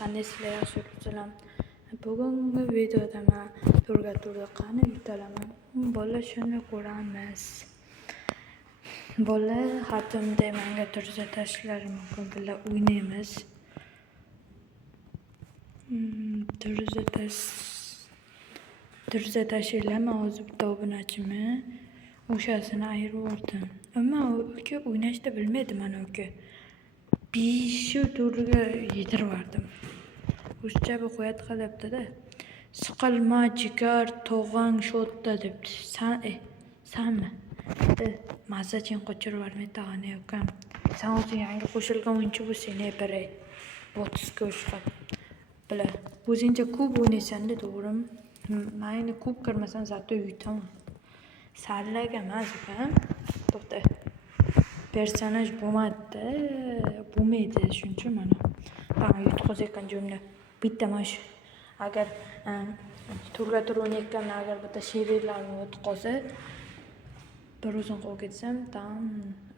qandaysizlar, yaxshi yuribsizlar? Bugungi videoda men turga qani yutalaman. Bola shuni ko'ramiz. Bola xatimda menga turza tashlari mumkin, bilan o'ynaymiz. Turza tashlar, men hozir bitta obunachimi o'shasini ayirib yubordim. Ammo uka o'ynashni bilmaydi mana uka. Shu turga yedirib yubordim. O'sha bir qo'yat qilyapti-da. Siqilma jigar tog'ang shodda debdi. Sanmi? Mazzachin qo'chirib yubormay tag'ani ukam. Sen o'zing yangi qo'shilgan o'yinchi bo'lsang, beray. Botiska o'shqab. Bila, o'zingcha ko'p o'ynaysan-da, to'g'rimi? Men endi ko'p kirmasam zato yutaman. Sallaga emas ukam. To'xta. Personaj bo'lmaydi, shuncha mana. Ben yutqazayotgan joyimda bitta mash agar turga o'ynayotgan agar bitta she'rlarni yutqazsa, bir o'zim qo'yib ketsam, tam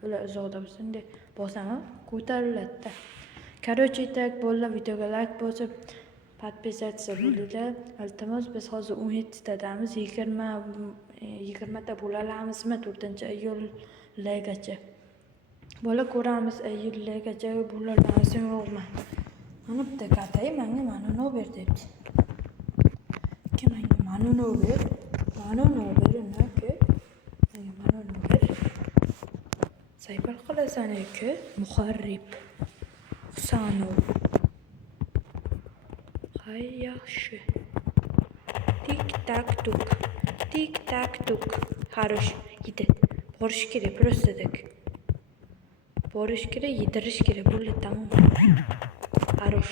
ular uzoqda bo'lsin deb bosaman, ko'tariladi-da. Короче, tak bolalar videoga like bosib, podpisatsiya bo'linglar. Iltimos, biz hozir 17 tadamiz, 20 ta bo'lalamizmi 4-iyulgacha. Bola ko'ramiz, iyulgacha bo'lalamizmi yo'qmi? Mana bitta katay menga ma'noni ber debdi. Kim menga ma'noni ber? Ma'noni ber-ku. Menga ma'noni ber. Sayfal qilasan-ku, muharrib Husanov. Hay yaxshi. Tik tak tuk. Хорош. Yedi. Borish kerak, просто так. Borish kerak, yedirish kerak. Bo'ldi, tamom. Хорош.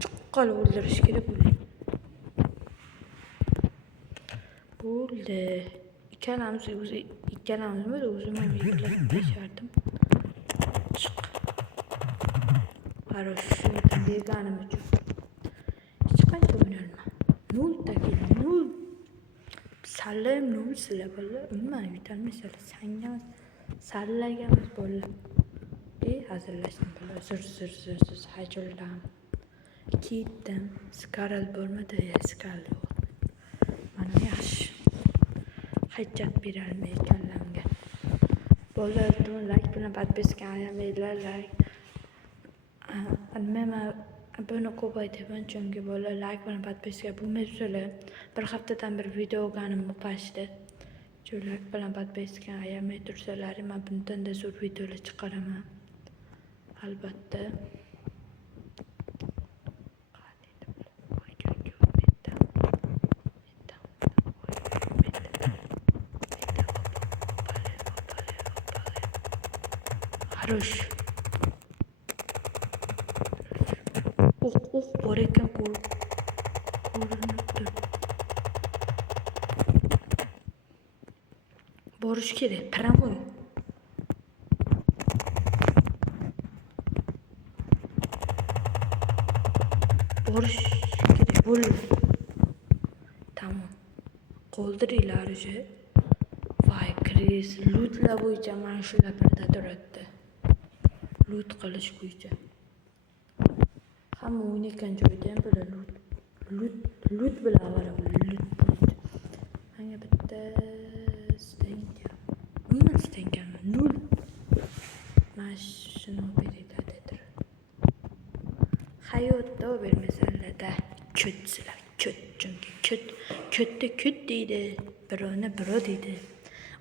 Chiqqal o'ldirish kerak bo'ldi. Bo'ldi. Ikkalamizmi o'zim ham yig'lab tashardim. Chiq. Хорош. Deganim uchun. Hech qancha o'ynayman. 0 takil, 0. Sallam 0 sizlar bolalar. Umuman yutalmaysizlar. Sangan sallagamiz bolalar. Hazırlaştım böyle zır hacırlam. Gittim. Skaral bo'lmadi, skaral yo'q. Mana yaxshi. Hajjat beralmay kallamga. Bolalar like bilan podpiska ayamanglar, like. Nima buni ko'paytiraman chunki bolalar like bilan podpiska bo'lmaysalar, bir haftadan bir video o'rganib o'pashdi. Like bilan podpiska ayamay tursalar, men bundan-da zo'r videolar chiqaraman. Albatta. Хорош. Bor ekan ko'rinib tur. Borish kerak, pravoy. Borish kerak bo'ldi. Tamam. Qoldiringlar o'sha. Voy, Kris, lootlar bo'yicha mana shular birda turadi. Loot qilish bo'yicha. Hamma o'ynayotgan joyda ham bo'la loot bilan avval loot. Menga bitta stenga 0. Mana shuni beringlar dedi. Hayotda bermasanlar-da, cho'tsizlar, chunki cho'tda kut deydi, birovni birov deydi,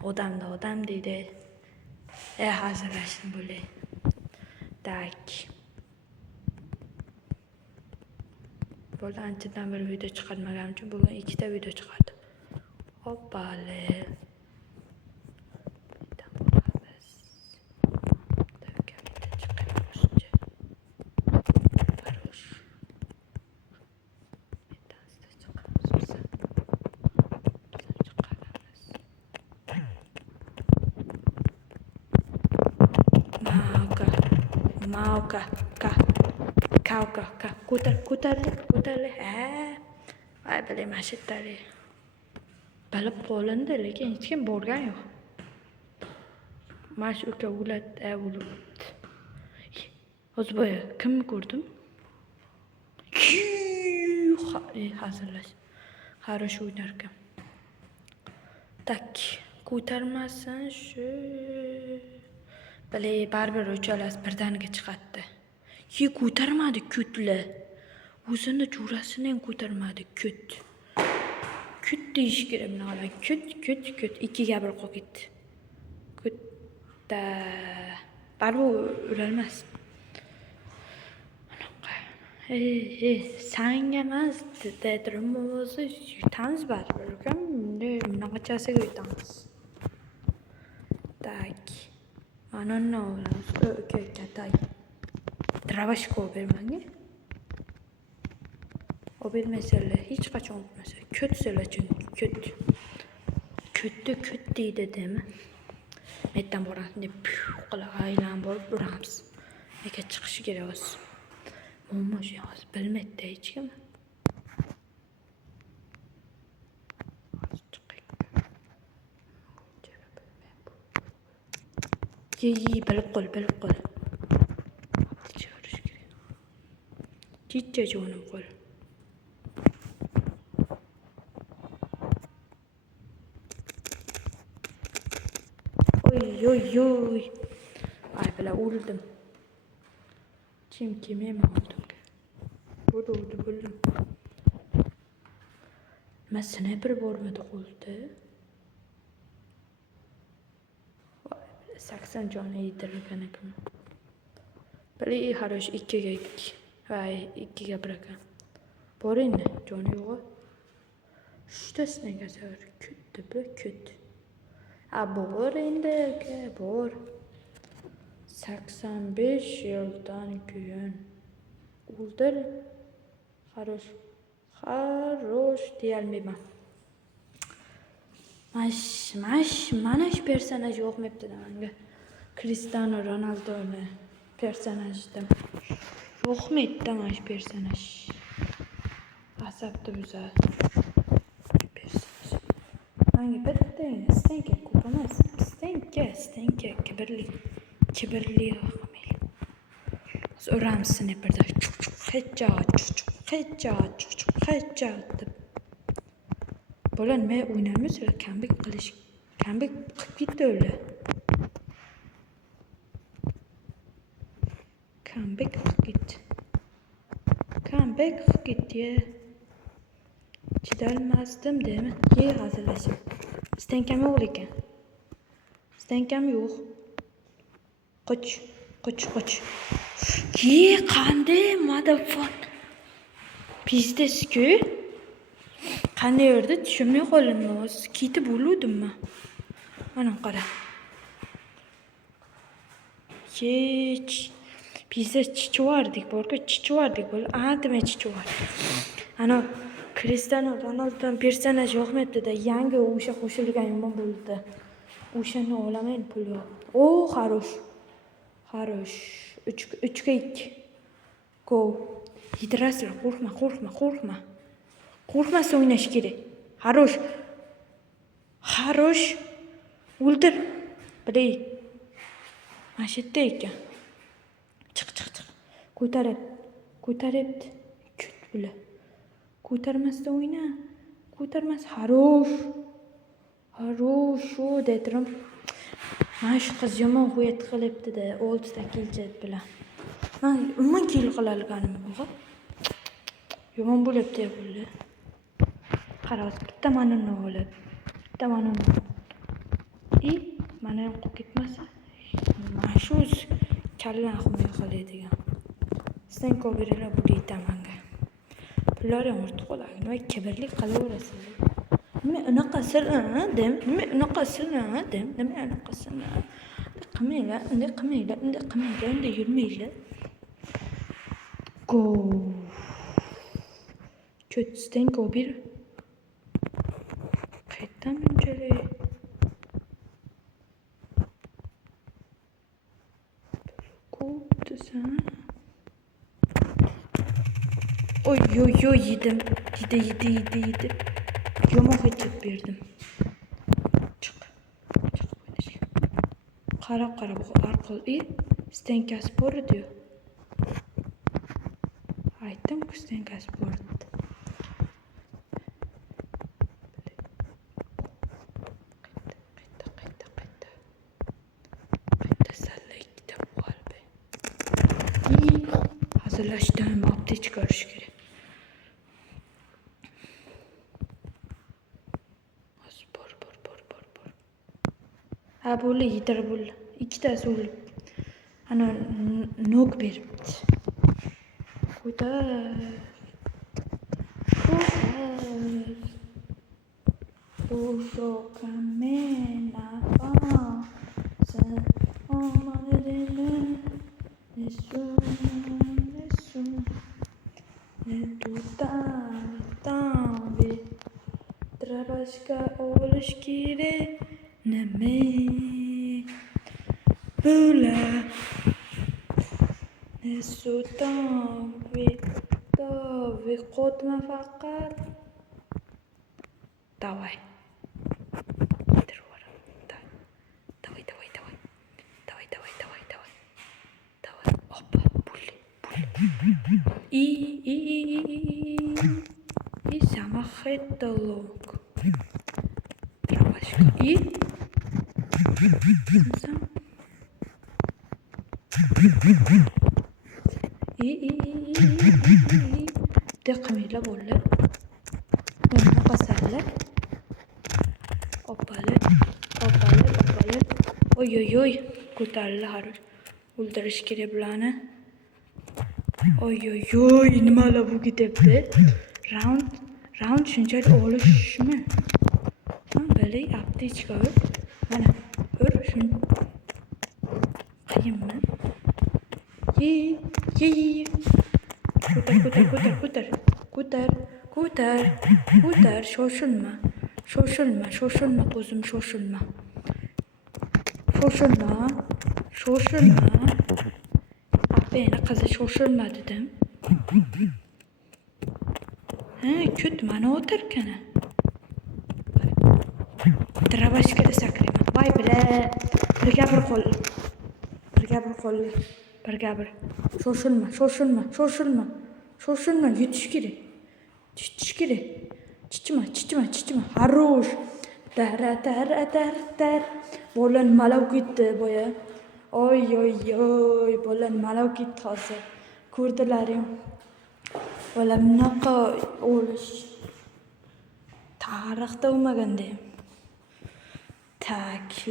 odamni odam deydi. Hazırlaştım böyle. Tak. Burada anchadan bir video chiqarmaganim uchun bugun 2 ta video chiqardim. Hoppale. Mauka. Ko'tarli. Voy, bilay mashittali. Bilib qolindi, lekin hech kim borgan yo'q. Mash uka o'ladi. O'zboya kimni ko'rdim? Hazırlaş. Хорошо o'ynarkan. Tak, ko'tarmasin shu. Bilay, baribir uchalasi birdaniga chiqatdi. Ko'tarmadi ko'tlar. O'zini jo'rasini ham ko'tarmadi ko't. Ko't deyish kerak bunaqa. Ko't. Ikkiga bir qolib ketdi. Ko'tda. Baribir o'lolmas. Sanga emas dedim o'zi yutamiz baribir ukam. Bunaqachasiga yutamiz. Tak. Ananı olmaz. Katay. Travashko bermanga. O bilmeseler hiç qachon unutmasa. Ko'tsalar chunki ko't. Ko't deydi demi? Metdan boramiz deb qilib aylanib borib uramiz. Nega chiqishi kerak o'zi. Muammo shu hozir bilmaydi hech kim. Bilib qol. Chiqarish kerak. Chicha jonim qo'l. Oy. Ay bilan o'ldim. Kim men o'ldim. O'ldim. Nima sniper bormidi qo'lda? 80 joni yedirilgan ekan. Bilay, хорошо, 2 ga 2. Vay, 2 ga 1 ekan. Bor endi, joni yo'q. Shtasini gasar ko't. Bor endi, bor. 85 yildan keyin o'ldir. Хорош deyolmayman. Mana shu personaj yo'qmabdi menga. Cristiano Ronaldo'ni personajdan. Yo'qmaydi mana shu personaj. Asabni buzar. Personaj. Menga bitta stenka ko'p emas. Stenka kibrli qilmaydi. Uramiz sniperda. Headshot deb. Bular nima o'ynaymiz? Comeback qilib ketdi ular. Comeback qilib ketdi. Chidolmasdim deymi? Hazırlashib. Stenkam yo'q ekan. Qoch. Qanday motherfucker. Pizdesku. Qanday yerda tushunmay qoldim o'zi. Ketib o'ludimmi? Mana qara. Bizda chichivardik borku, Antimay chichivardik. Ana Cristiano Ronaldo personaj yo'qmabdi-da, yangi o'sha qo'shilgan yomon bo'ldi. O'shani olaman pul yo'q. Хорош. 3 ga 2. Go. Yidraslar, qo'rqma. Qo'rqmasa o'ynash kerak. Хорош. O'ldir. Bilay. Mana shu yerda ekan. Chiq. Ko'taribdi. Kut bular. Ko'tarmasda o'yna. Хорош dedim. Mana shu qiz yomon qo'yat qilibdi-da, 6 ta kelchat bilan. Men umuman kill qilolganim yo'q. Yomon bo'libdi bular. Qaros bitta manini olib. Mana ham qolib ketmasa. Mana shu kallan xumay qiladigan. Stenko berilar bu deydi menga. Pullar ham ortiq qoladi. Nima kibrlik qilaverasizlar? Nima unaqasini dem. Qilmanglar, endi yurmanglar. Go. Stenko bir. Qayerdan bunchalik? Ko'pdisan. Oy, yedim. Yedi. Yomon headshot berdim. Chiq. Qara bu arqol. Stenkasi bor edi. Aytdim-ku stenkasi bor deb. Qayta salla ikkita qalbi. Hazırlaştım, aptechka olish kerak. Bor. Ha bo'ldi, yetar bo'ldi. Ikkitasi o'lib. Ana nok beribdi. Ko'tar. Ushokamena sen omadene nesun ne tutambi Trabashka olish kerak nima Bula nesutambi Davi qotma faqat Давай. Давай. Опа, пули. И самохетолог. Травочка. И. Deqmila bo'ldi. Buni qasallar. Oppalar. Oy. Ko'tarildi harosh. O'ldirish kerak bularni. Oy. Nimalar bu ketibdi? Round shunchalik olishmi? Bali aptechka ur. Mana ur shuni. Qayinmi? Ye. Ko'tar. Shoshilma ko'zim, shoshilma. Apeni qizi shoshilma dedim. Kut mana o'tirkana. Trabashkada sakrayman. Voy bila. Birga bir qo'l. Birga bir. Shoshilma. Yutish kerak. Chichma. Harosh. Dar. Bolan malav ketdi boya. Oy. Bolan malav ketdi hozir. Ko'rdilaring. Bola bunaqa o'lish tarixda bo'lmaganda.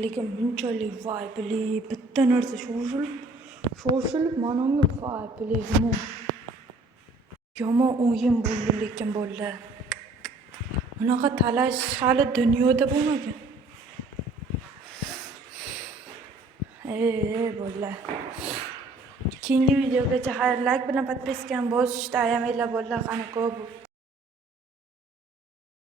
Lekin bunchalik voy bili bitta narsa shoshilib mana unga voy bili yomon o'yin bo'ldi lekin bo'ldi. Bunaqa talash hali dunyoda bo'lmagan. Bo'ldi. Keyingi videogacha xayrlik bilan podpiskani bosishni ayamanglar bo'ldi. Qani ko'p